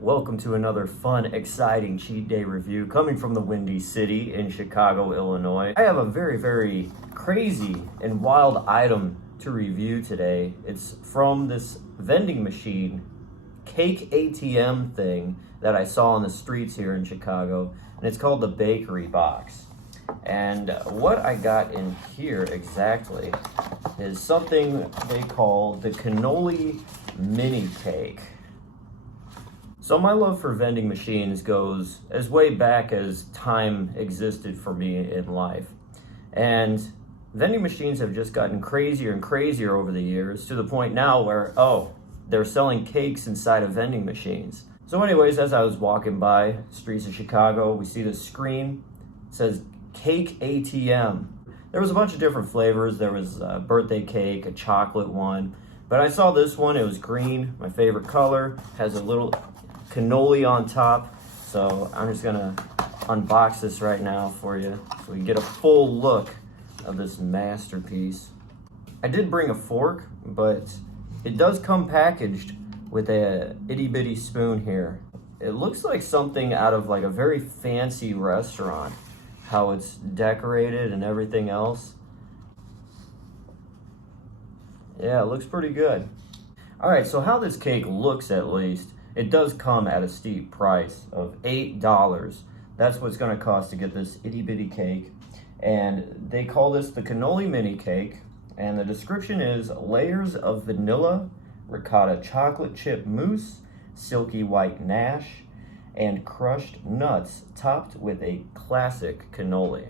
Welcome to another fun, exciting cheat day review coming from the Windy City in Chicago, Illinois. I have a very crazy and wild item to review today. It's from this vending machine, cake ATM thing that I saw on the streets here in Chicago, and it's called the bakery box. And what I got in here exactly is something they call the Cannoli mini cake. So my love for vending machines goes as way back as time existed for me in life. And vending machines have just gotten crazier and crazier over the years to the point now where, they're selling cakes inside of vending machines. So anyways, as I was walking by streets of Chicago, we see this screen. It says cake ATM. There was a bunch of different flavors. There was a birthday cake, a chocolate one. But I saw this one, it was green, my favorite color, has a little cannoli on top. So I'm just gonna unbox this right now for you so we can get a full look of this masterpiece. I did bring a fork, but it does come packaged with a itty bitty spoon here. It looks like something out of like a very fancy restaurant, how it's decorated and everything else. Yeah, it looks pretty good. All right, so how this cake looks, at least, it does come at a steep price of $8. That's what it's gonna cost to get this itty bitty cake. And they call this the Cannoli mini cake. And the description is layers of vanilla, ricotta chocolate chip mousse, silky white nash, and crushed nuts topped with a classic cannoli.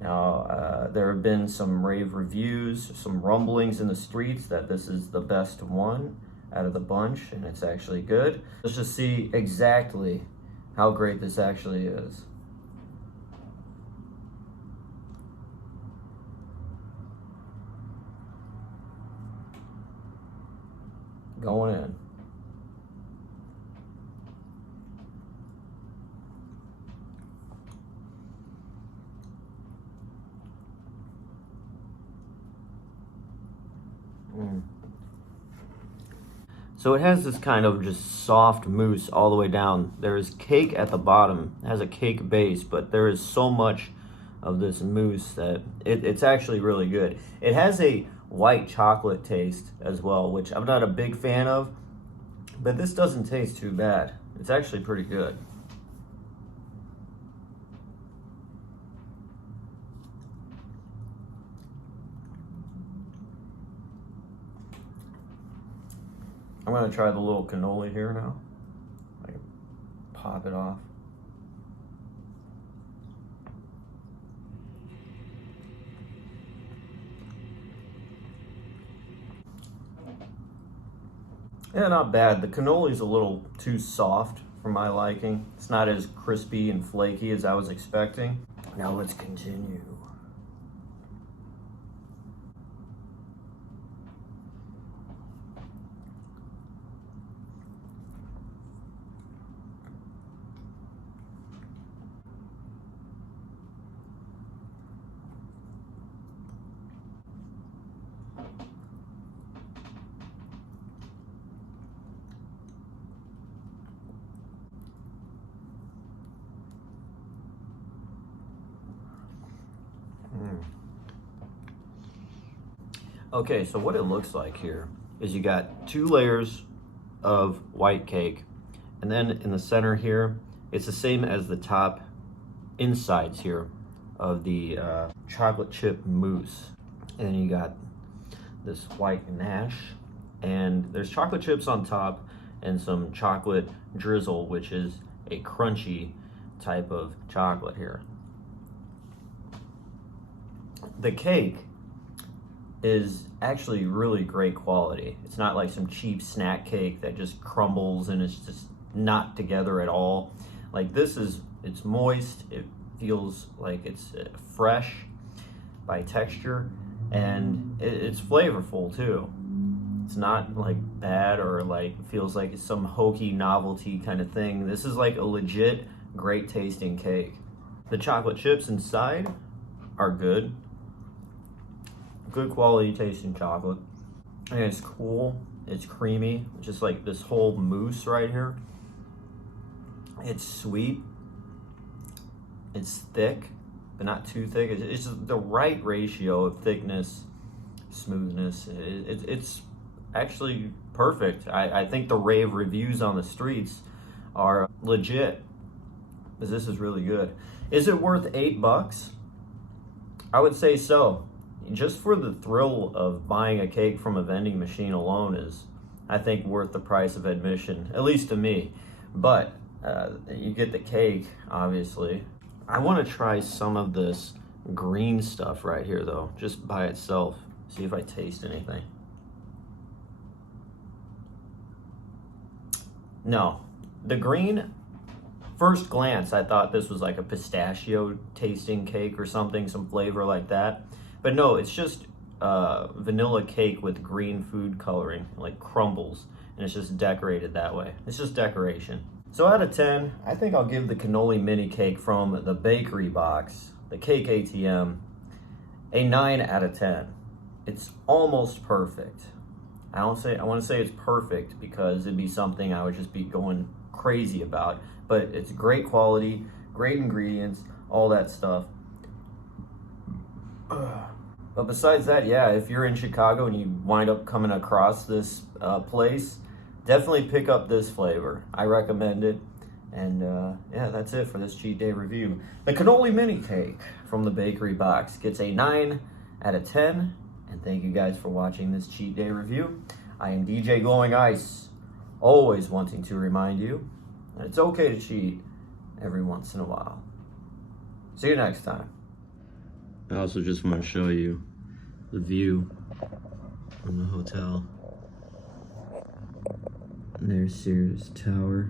Now, there have been some rave reviews, some rumblings in the streets that this is the best one out of the bunch, and it's actually good. Let's just see exactly how great this actually is. Going in. So it has this kind of just soft mousse all the way down. There is cake at the bottom. It has a cake base, but there is so much of this mousse that it's actually really good. It has a white chocolate taste as well, which I'm not a big fan of, but this doesn't taste too bad. It's actually pretty good. I'm gonna try the little cannoli here now. I can pop it off. Yeah, not bad. The cannoli's a little too soft for my liking. It's not as crispy and flaky as I was expecting. Now let's continue. Okay, so what it looks like here is you got 2 layers of white cake, and then in the center here, it's the same as the top insides here of the chocolate chip mousse. And then you got this white nash, and there's chocolate chips on top and some chocolate drizzle, which is a crunchy type of chocolate here. The cake is actually really great quality. It's not like some cheap snack cake that just crumbles and it's just not together at all. Like this it's moist, it feels like it's fresh by texture, and it's flavorful too. It's not like bad or like feels like it's some hokey novelty kind of thing. This is like a legit great tasting cake. The chocolate chips inside are good. Good quality tasting chocolate. And it's cool, it's creamy, just like this whole mousse right here. It's sweet. It's thick, but not too thick. It's just the right ratio of thickness, smoothness. It's actually perfect. I think the rave reviews on the streets are legit, because this is really good. Is it worth $8? I would say so. Just for the thrill of buying a cake from a vending machine alone is, I think, worth the price of admission, at least to me. But you get the cake, obviously. I want to try some of this green stuff right here, though, just by itself. See if I taste anything. No, the green, first glance, I thought this was like a pistachio tasting cake or something, some flavor like that. But no, it's just vanilla cake with green food coloring, like crumbles, and it's just decorated that way. It's just decoration. So out of 10, I think I'll give the cannoli mini cake from the bakery box, the cake ATM, a 9 out of 10. It's almost perfect. I want to say it's perfect because it'd be something I would just be going crazy about. But it's great quality, great ingredients, all that stuff. But besides that, yeah, if you're in Chicago and you wind up coming across this place, definitely pick up this flavor. I recommend it. And yeah, that's it for this cheat day review. The cannoli mini cake from the bakery box gets a 9 out of 10. And thank you guys for watching this cheat day review. I am DJ Glowing Ice, always wanting to remind you that it's okay to cheat every once in a while. See you next time. I also just want to show you the view from the hotel. There's Sears Tower.